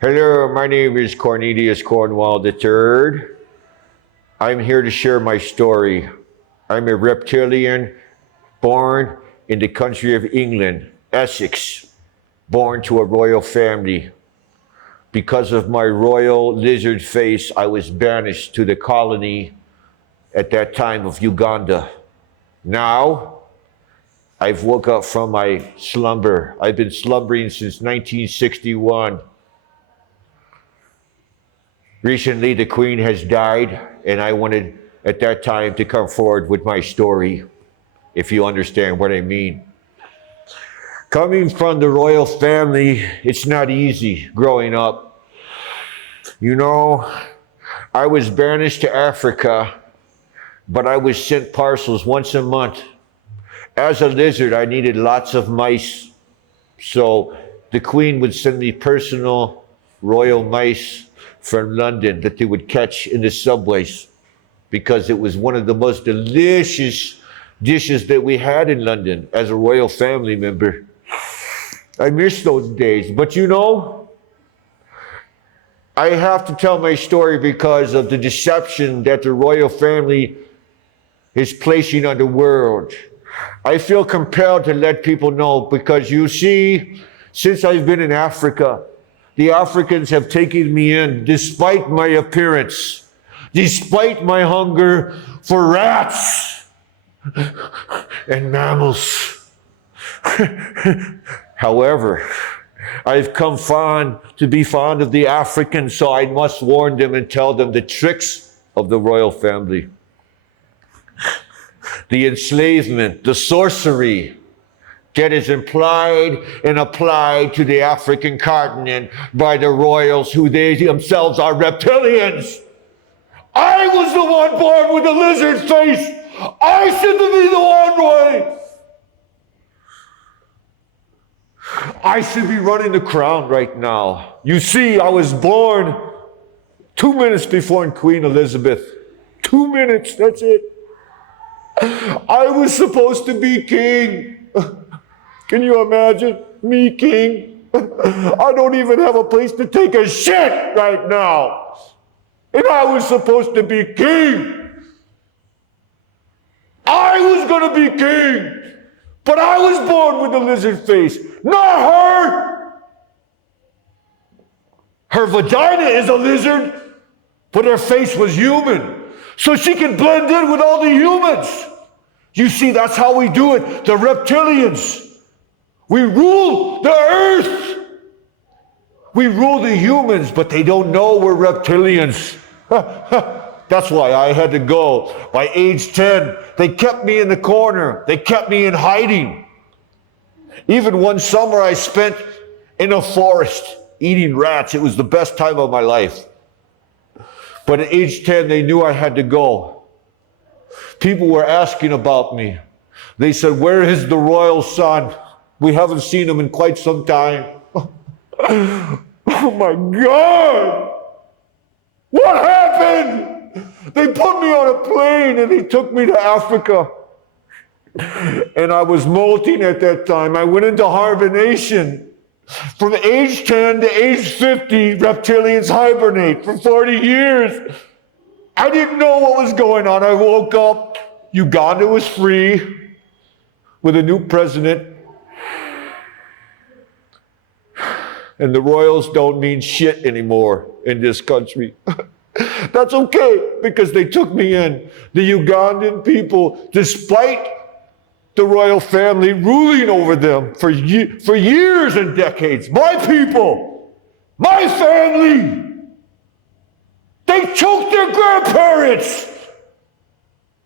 Hello, my name is Cornelius Cornwall III. I'm here to share my story. I'm a reptilian born in the country of England, Essex, born to a royal family. Because of my royal lizard face, I was banished to the colony at that time of Uganda. Now, I've woke up from my slumber. I've been slumbering since 1961. Recently, the Queen has died, and I wanted at that time to come forward with my story, if you understand what I mean. Coming from the royal family, it's not easy growing up. You know, I was banished to Africa, but I was sent parcels once a month. As a lizard, I needed lots of mice, so the Queen would send me personal royal mice from London that they would catch in the subways because it was one of the most delicious dishes that we had in London as a royal family member. I miss those days. But you know, I have to tell my story because of the deception that the royal family is placing on the world. I feel compelled to let people know because you see, since I've been in Africa, the Africans have taken me in despite my appearance, despite my hunger for rats and mammals. However, I've come to be fond of the Africans, so I must warn them and tell them the tricks of the royal family. The enslavement, the sorcery that is implied and applied to the African continent by the royals who they themselves are reptilians. I was the one born with a lizard face. I should be the one way. I should be running the crown right now. You see, I was born 2 minutes before Queen Elizabeth. 2 minutes, that's it. I was supposed to be king. Can you imagine me king? I don't even have a place to take a shit right now. And I was supposed to be king. I was going to be king. But I was born with a lizard face, not her. Her vagina is a lizard, but her face was human. So she can blend in with all the humans. You see, that's how we do it. The reptilians. We rule the earth. We rule the humans, but they don't know we're reptilians. That's why I had to go. By age 10, they kept me in the corner. They kept me in hiding. Even one summer I spent in a forest eating rats. It was the best time of my life. But at age 10, they knew I had to go. People were asking about me. They said, "Where is the royal son? We haven't seen him in quite some time." Oh my God! What happened? They put me on a plane and they took me to Africa. And I was molting at that time. I went into hibernation. From age 10 to age 50, reptilians hibernate for 40 years. I didn't know what was going on. I woke up. Uganda was free with a new president. And the royals don't mean shit anymore in this country. That's okay, because they took me in. The Ugandan people, despite the royal family ruling over them for years and decades, my people, my family, they choked their grandparents.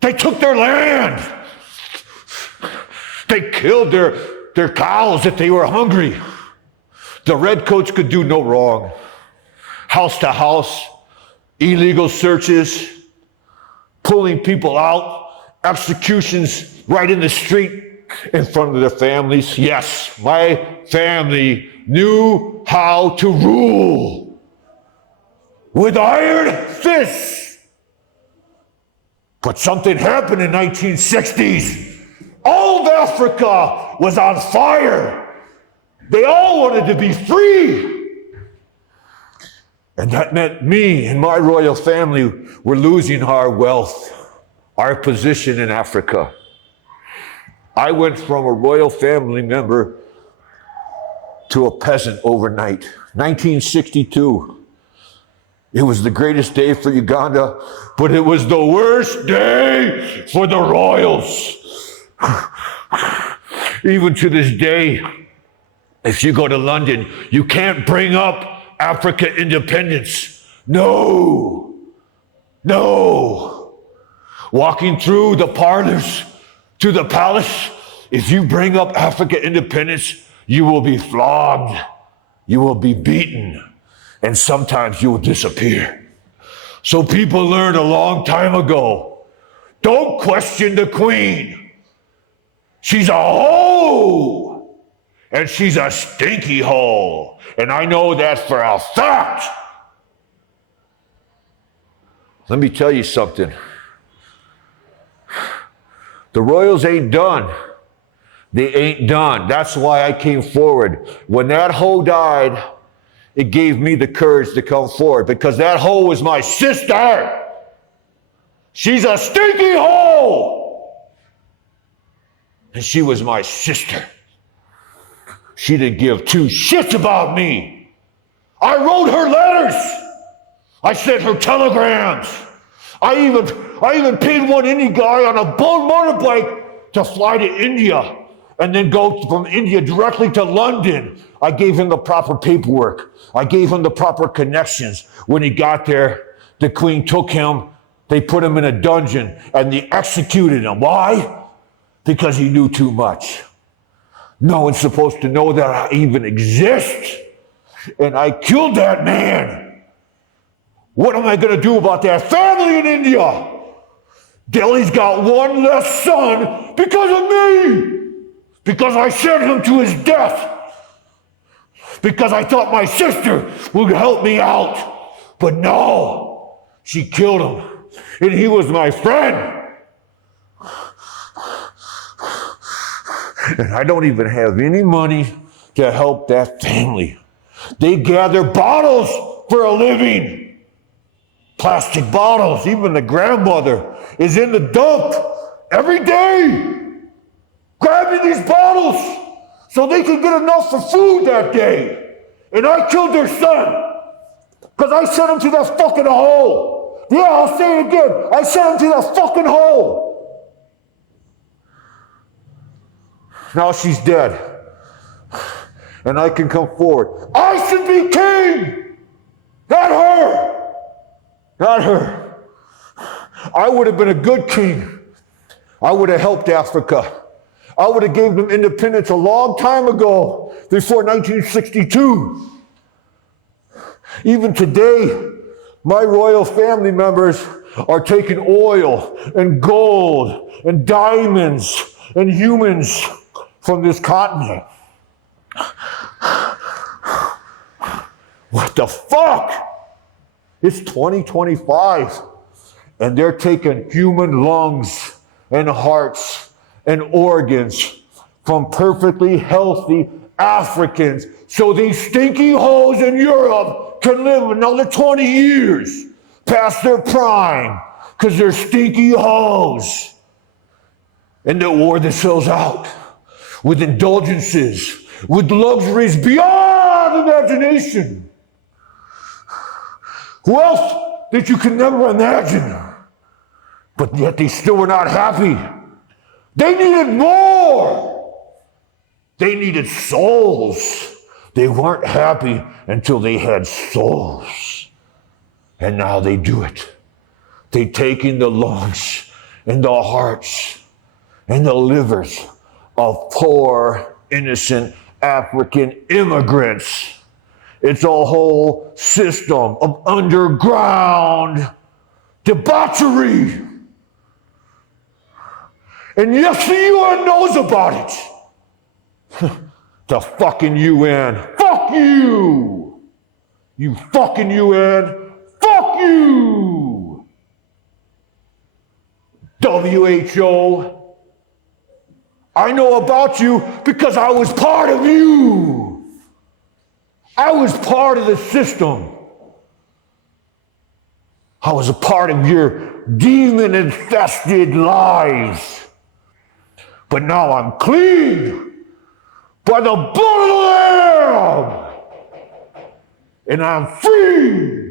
They took their land. They killed their cows if they were hungry. The redcoats could do no wrong. House to house, illegal searches, pulling people out, executions right in the street in front of their families. Yes, my family knew how to rule with iron fists. But something happened in the 1960s. All of Africa was on fire. They all wanted to be free. And that meant me and my royal family were losing our wealth, our position in Africa. I went from a royal family member to a peasant overnight. 1962. It was the greatest day for Uganda, but it was the worst day for the royals. Even to this day, if you go to London, you can't bring up Africa independence. No. Walking through the parlors to the palace, if you bring up Africa independence, you will be flogged, you will be beaten, and sometimes you will disappear. So people learned a long time ago, don't question the queen. She's a hoe, and she's a stinky hoe, and I know that for a fact. Let me tell you something. The royals ain't done. They ain't done. That's why I came forward. When that hoe died, it gave me the courage to come forward, because that hoe was my sister. She's a stinky hoe. And she was my sister. She didn't give two shits about me. I wrote her letters. I sent her telegrams. I even paid one Indian guy on a motorbike to fly to India and then go from India directly to London. I gave him the proper paperwork. I gave him the proper connections. When he got there, the queen took him, they put him in a dungeon, and they executed him. Why? Because he knew too much. No one's supposed to know that I even exist. And I killed that man. What am I going to do about that family in India? Delhi's got one less son because of me. Because I sent him to his death. Because I thought my sister would help me out. But no, she killed him. And he was my friend. And I don't even have any money to help that family. They gather bottles for a living. Plastic bottles. Even the grandmother is in the dump every day, grabbing these bottles so they could get enough for food that day. And I killed their son because I sent him to that fucking hole. Yeah, I'll say it again. I sent him to that fucking hole. Now she's dead. And I can come forward. I should be king! Not her! Not her. I would have been a good king. I would have helped Africa. I would have gave them independence a long time ago, before 1962. Even today, my royal family members are taking oil and gold and diamonds and humans from this continent. What the fuck? It's 2025, and they're taking human lungs and hearts and organs from perfectly healthy Africans so these stinky hoes in Europe can live another 20 years past their prime because they're stinky hoes. And they wore themselves out with indulgences, with luxuries beyond imagination. Wealth that you can never imagine. But yet they still were not happy. They needed more. They needed souls. They weren't happy until they had souls. And now they do it. They take in the lungs and the hearts and the livers of poor, innocent African immigrants. It's a whole system of underground debauchery. And yes, the UN knows about it. The fucking UN. Fuck you! You fucking UN. Fuck you! WHO. I know about you because I was part of you. I was part of the system. I was a part of your demon-infested lives. But now I'm clean by the blood of the Lamb. And I'm free